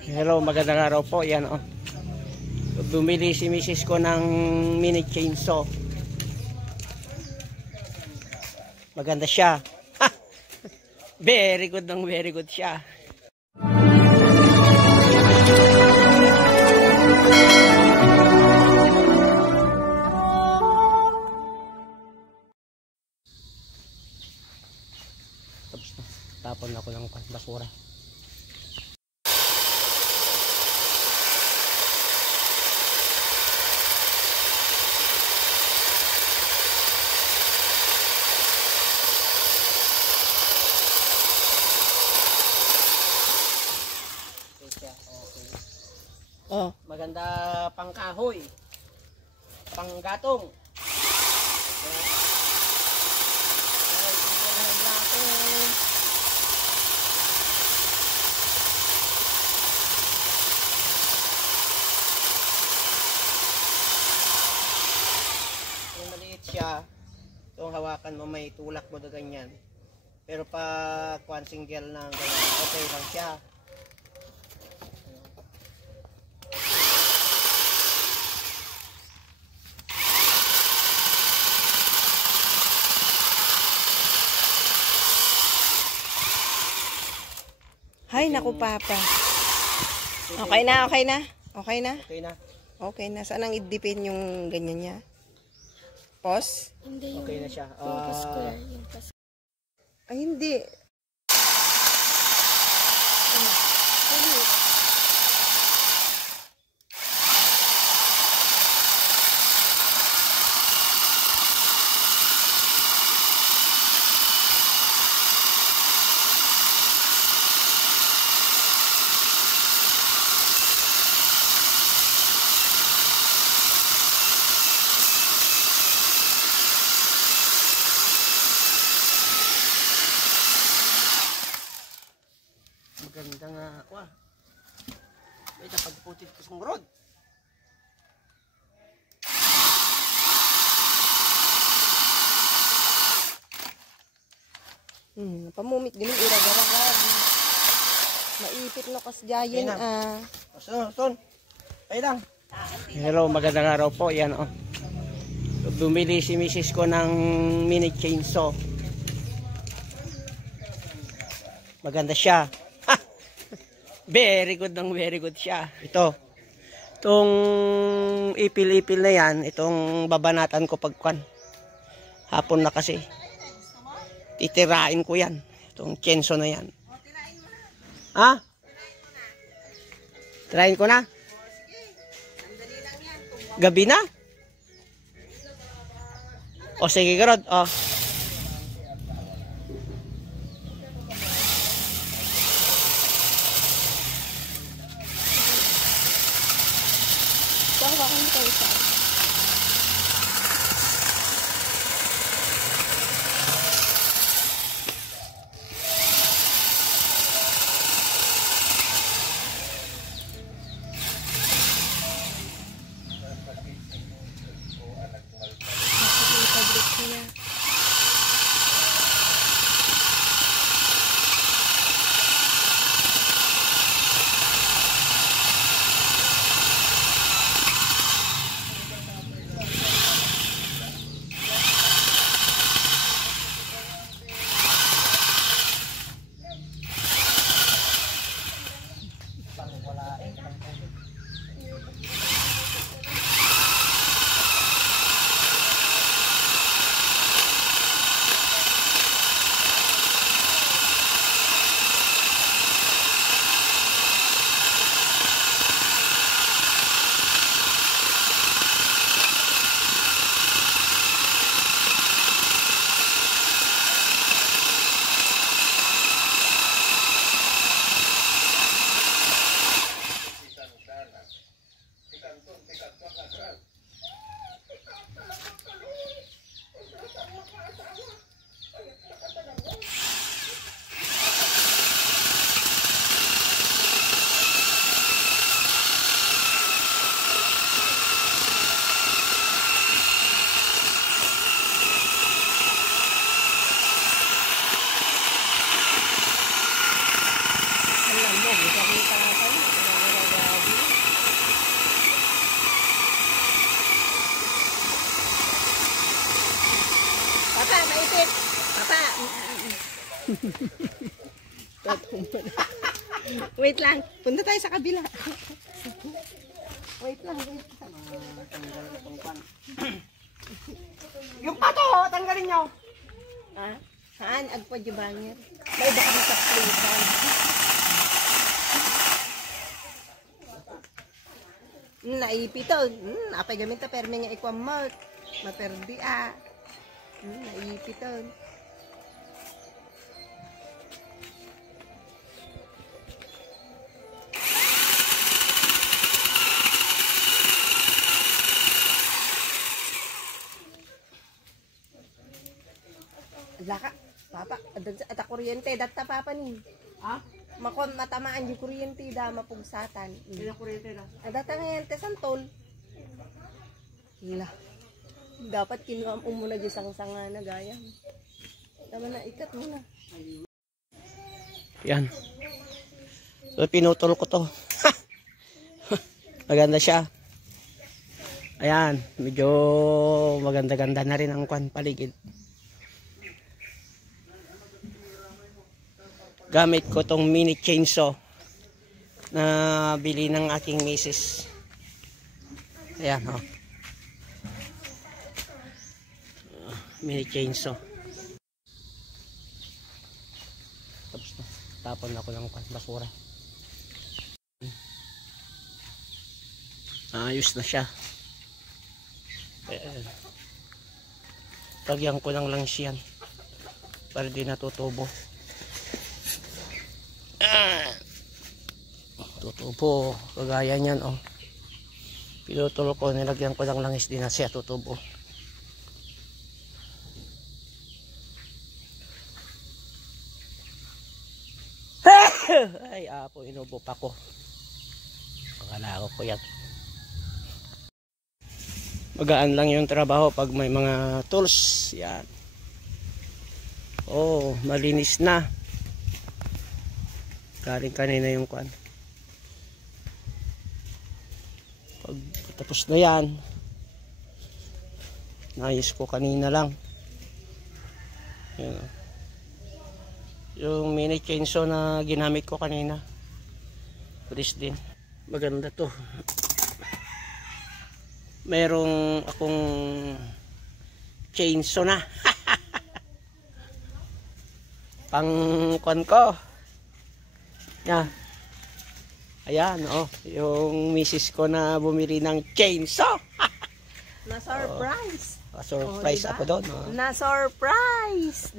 Hello, magandang araw po. Yan oh. Bumili si misis ko ng mini chainsaw. Maganda siya. Ha! Very good siya. Tapos na. Tapon ako ng basura. Oh, maganda pang kahoy, pang gatong. Kung maliit siya, itong hawakan mo may tulak mo na ganyan. Pero pag one single na ganyan, okay lang siya. Hay, naku papa. Okay na. Okay na. Okay na. Saan ang idipin yung ganyan niya? Pos? Hindi yung, Okay na siya. yung square. Yung Ay, hindi. Maganda nga ako ah. May napagputit ko sa rod. Pamumit din yung iragaragag. Maipit no kasjayan ah. Son. Ay lang. Hello, magandang araw po. Yan oh. Bumili si misis ko ng mini chainsaw. Maganda siya. Ha! Very good siya. Itong ipil-ipil na yan, itong babanatan ko pagkuan. Hapon na kasi. Titirain ko yan. Itong chainsaw na yan. Ha? Tirain ko na? Gabi na? O sige, Garod. O. Wait lang. Punta tayo sa kabila. Wait lang. Tanggal itong pan. Yung pato, tanggalin nyo. Ha? Saan? Agpa di banger. May baka magka-playan. Naipito. Apay gamit ta perme nga ikwa mark. Maperdi naipito. Laka, papa, at kuryente, data papa ni. Ha? Makon matamaan yung kuryente da mapugsatan. Kaya kuryente na. Data ngayon te santol. Hila. Dapat kinuha mo muna dyan sang-sanga na gaya. Tama na, ikat muna. Yan. So, pinutol ko to. Maganda siya. Ayan, medyo maganda-ganda na rin ang paligid. Gamit ko tong mini chainsaw na bili ng aking misis. Ayan, oh. Mini chainsaw. Tapos na. Tapon ako ng basura. Ayos na siya. Ayan. Tagyan ko lang siyan para di natutubo. Tutubo kagaya niyan, oh. Pinutol ko, nilagyan ko lang langis, di na siya tutubo. Ay, apo, inubo pa ko. Pangalago ko yan. Magaan lang yung trabaho pag may mga tools. Yan. Oh, malinis na. Galing kanina yung kwan. Pag tapos na yan, naayos ko kanina lang. Yan. Yung mini chainsaw na ginamit ko kanina, pulis din. Maganda to. Merong akong chainsaw na. Pang kwan ko. Yan. Ayan, oh, yung misis ko na bumili ng chainsaw. Na-surprise. Surprise ako doon. Oh. Na-surprise.